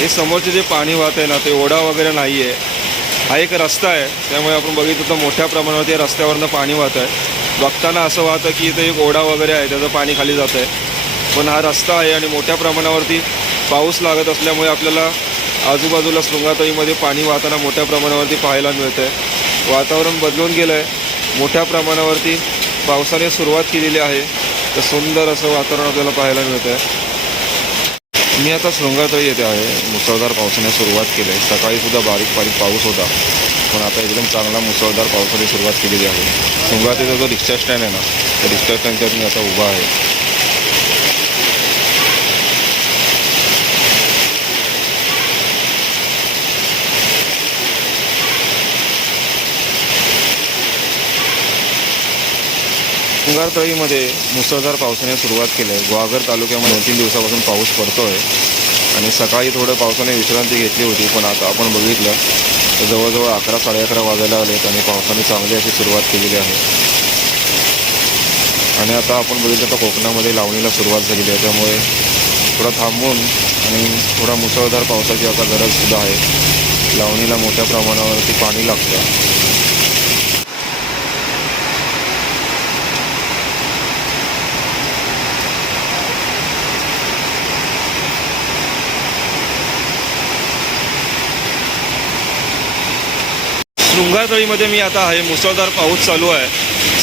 हे समोरचे जे पाणी वाहत आहे ना ते ओढा वगैरे नाही आहे, हा एक रस्ता आहे. त्यामुळे आपण बघितलं तर मोठ्या प्रमाणावरती रस्त्यावरनं पाणी वाहत आहे. बघताना असं वाहतं की इथं एक ओढा वगैरे आहे, त्याचं पाणी खाली जातं आहे. पण हा रस्ता आहे आणि मोठ्या प्रमाणावरती पाऊस लागत असल्यामुळे आपल्याला आजूबाजूला शृंगारतळीमध्ये पाणी वाहताना मोठ्या प्रमाणावरती पाहायला मिळतं आहे. वातावरण बदलून गेलं आहे, मोठ्या प्रमाणावरती पावसाने सुरुवात केलेली आहे. तर सुंदर असं वातावरण आपल्याला पाहायला मिळतं आहे. मी आता शृंगारतळी येथे आहे. मुसळधार पावसाने सुरुवात केली आहे. सकाळीसुद्धा बारीक बारीक पाऊस होता, पण आता एकदम चांगला मुसळधार पावसाने सुरुवात केलेली आहे. शृंगारतळीचा जो रिक्षा स्टँड आहे ना, त्या रिक्षा स्टँडच्यावर मी आता उभा आहे. शृंगारतळीमध्ये मुसळधार पावसाने सुरुवात केली आहे. गुहागर तालुक्यामध्ये 2-3 दिवसापासून पाऊस पडतो आहे आणि सकाळी थोडं पावसाने विश्रांती घेतली होती, पण आता आपण बघितलं तर जवळजवळ 11-11:30 वाजायला आलेत आणि पावसाने चांगली अशी सुरुवात केलेली आहे. आणि आता आपण बघितलं तर कोकणामध्ये लावणीला सुरुवात झालेली आहे. त्यामुळे थोडं थांबून आणि थोडा मुसळधार पावसाची आता गरजसुद्धा आहे. लावणीला मोठ्या प्रमाणावरती पाणी लागतं. शृंगारतळीमध्ये मी आता आहे. मुसळधार पाऊस चालू आहे.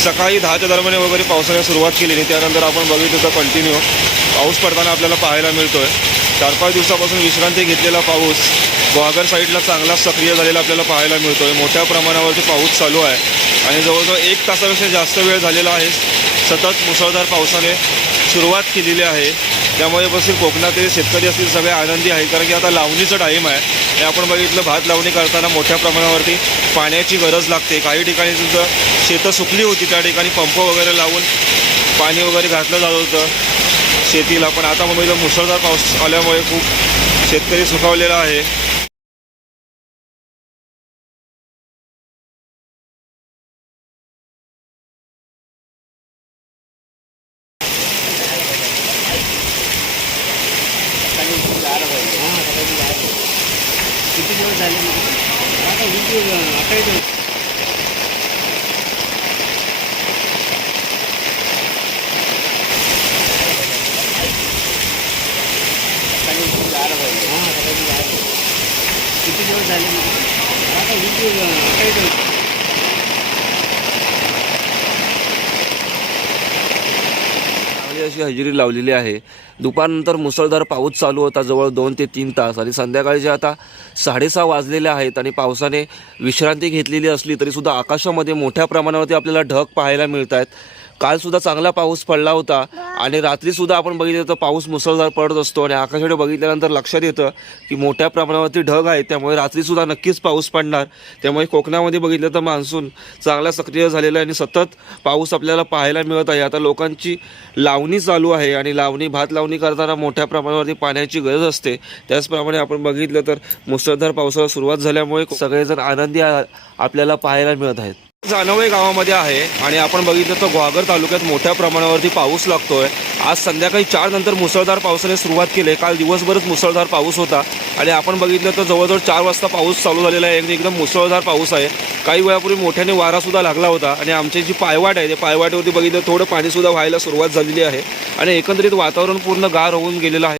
सकाळी 10च्या दरम्यान वगैरे पावसाने सुरुवात केली आणि त्यानंतर आपण बघितलं तर कंटिन्यू पाऊस पडताना आपल्याला पाहायला मिळतो आहे. 4-5 दिवसापासून विश्रांती घेतलेला पाऊस गुहागर साईडला चांगला सक्रिय झालेला आपल्याला पाहायला मिळतो आहे. मोठ्या प्रमाणावरती पाऊस चालू आहे आणि जवळजवळ 1 तासापेक्षा जास्त वेळ झालेला आहे. सतत मुसळधार पावसाने सुरुवात केलेली आहे. त्यामुळे बसील कोकणातील शेतकरी असतील सगळे आनंदी आहे, कारण की आता लावणीचा टाईम आहे. हे आपण बघितलं भात लावणी करताना मोठ्या प्रमाणावरती पाण्याची गरज लागते. काही ठिकाणी सुद्धा शेतं सुकली होती, त्या ठिकाणी पंप वगैरे लावून पाणी वगैरे घातलं जात होतं शेतीला. पण आता मुंबईला मुसळधार पाऊस आल्यामुळे खूप शेतकरी सुखावलेला आहे. किती दिवस झाले आता किती दिवस झाले आता अशी हजेरी लावलेली आहे. दुपारनंतर मुसळधार पाऊस चालू होता जवळ 2 ते 3 तास आणि संध्याकाळचे आता 6:30 वाजलेले आहेत आणि पावसाने विश्रांती घेतलेली असली तरीसुद्धा आकाशामध्ये मोठ्या प्रमाणावरती आपल्याला ढग पाहायला मिळत आहेत. कालसुद्धा चांगला पाऊस पडला होता आणि रात्रीसुद्धा आपण बघितलं तर पाऊस मुसळधार पडत असतो आणि आकाशाकडे बघितल्यानंतर लक्षात येतं की मोठ्या प्रमाणावरती ढग आहेत. त्यामुळे रात्रीसुद्धा नक्कीच पाऊस पडणार. त्यामुळे कोकणामध्ये बघितलं तर मान्सून चांगला सक्रिय झालेला आहे आणि सतत पाऊस आपल्याला पाहायला मिळत आहे. आता लोकांची लावणी चालू आहे आणि भात लावणी करताना मोठ्या प्रमाणावरती पाण्याची गरज असते. त्याचप्रमाणे आपण बघितलं तर मुसळधार पावसाला सुरुवात झाल्यामुळे सगळेजण आनंदी आपल्याला पाहायला मिळत आहेत. जानवे गावामध्ये आहे आणि आपण बघितलं तर गुहागर तालुक्यात मोठ्या प्रमाणावरती पाऊस लागतोय. आज संध्याकाळी 4 नंतर मुसळधार पावसाने सुरुवात केली. काल दिवसभरच मुसळधार पाऊस होता आणि आपण बघितलं तर जवळजवळ 4 वाजता पाऊस चालू झालेला आहे. एकदम मुसळधार पाऊस आहे. काही वेळापूर्वी मोठ्याने वारासुद्धा लागला होता आणि आमची जी पायवाट आहे त्या पायवाटेवरती बघितलं थोडं पाणीसुद्धा व्हायला सुरुवात झालेली आहे आणि एकंदरीत वातावरण पूर्ण गार होऊन गेलेलं आहे.